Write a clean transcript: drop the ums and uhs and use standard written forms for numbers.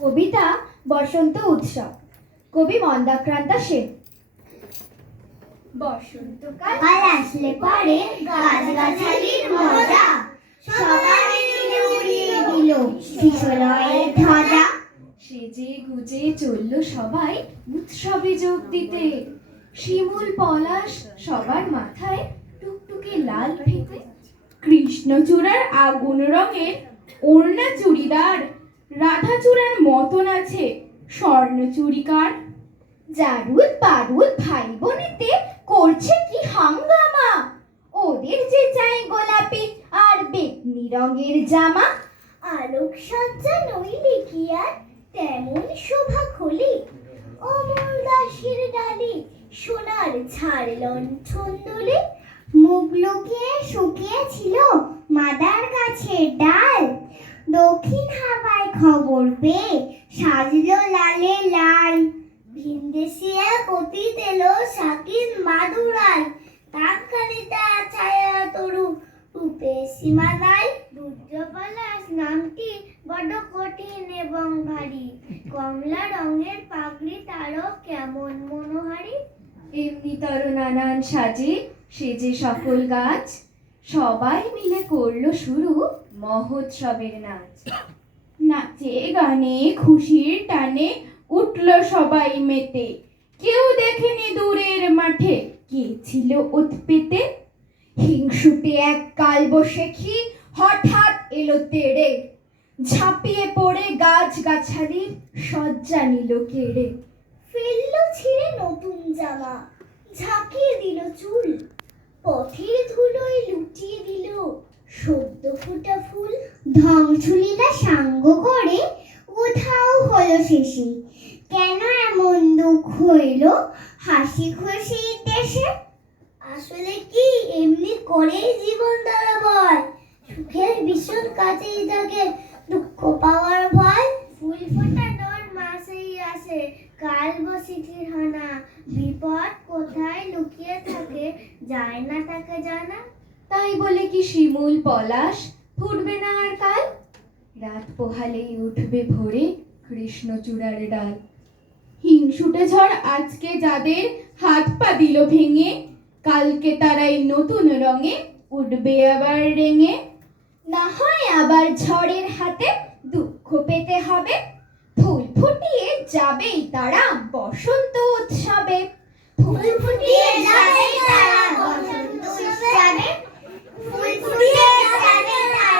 কবিতা বসন্ত উৎসব। কবি মন্দাক্রান্তা সেন। বসন্তকাল আসলে পরে গাছগাছালির মজা, সবাই মিলে উড়িয়ে দিল শিশুলয়ের ধ্বজা। সেজে গুজে চলল সবাই উৎসবে যোগ দিতে। শিমুল পলাশ সবার মাথায় টুকটুকে লাল ফিতে। কৃষ্ণচূড়ার আগুন রঙের ওড়না চুড়িদার, রাধাচূড়ার মতন আছে স্বর্ণ চুড়িকার। জারুল পারুল ভাই বোনেতে করছে কি হাঙ্গামা। ওদের যে চাই গোলাপি আর বেগনি রঙের জামা। আলোকসজ্জা নইলে কি আর তেমন শোভা খোলে। অমর দাসের ডালে সোনার ঝাড় লণ্ঠন দোলে। মুখ লুকিয়ে শুকিয়ে ছিল মাদার গাছের ডাল। দক্ষিণ হাওয়ায় খবর পেয়ে সাজলো লালে লাল। ভিনদেশি এক অতীত এলো শাকিন মাদুরাই। তার কালিতা ছায়া তরু রূপে সীমা নাই। রুদ্রপলাশ নামটি বড় কঠিন এবং ভারী। কমলা রঙের পাগড়ি তারও কেমন মনোহারী। এমনিতর নানান সাজে সেজে সকল গাছ, সবাই মিলে করলো শুরু মহোৎসবের নাচ। নাচে গানে খুশির টানে উঠল সবাই মেতে। কেউ দেখেনি দূরের মাঠে কে ছিল উৎপেতে। হিংসুটে এক কালবৈশাখী হঠাৎ এলো তেড়ে। ঝাঁপিয়ে পড়ে গাছ গাছালির সজ্জা নিল কেড়ে। ফেললো ছিঁড়ে নতুন জামা, ঝাঁকিয়ে দিল চুল। পথের ধুলোয় লুটিয়ে দিল সদ্য ফোটা ফুল। ধ্বংসলীলা সাঙ্গ করে উধাও হলো শেষে। কেন এমন দুঃখ হইল হাসি খুশি দেশে। আসলে কি এমনি করেই জীবন দাঁড়াবয়। সুখের ভীষণ কাছেই থাকে দুঃখ পাওয়ার ভয়। ফুল ফোটানোর মাসেই আসে কাল বৈশাখীর হানা। বিপদ কোথায় লুকিয়ে থাকে যায় না তাকে জানা। তাই বলে কি শিমুল পলাশ ফুটবে না আর কাল? রাত পোহালেই উঠবে ভোরে কৃষ্ণচূড়ার ডাল। হিংসুটে ঝড় আজকে যাদের হাত পা দিল ভেঙে, কালকে তারাই নতুন রঙে উঠবে আবার রেঙে। না হয় আবার ঝড়ের হাতে দুঃখ পেতে হবে। ফুল ফুটিয়ে যাবেই তারা বসন্ত উৎসবে। ফুল ফুটিয়ে যাবে তারা বসন্ত উৎসবে। ফুল ফুটিয়ে যাবে তারা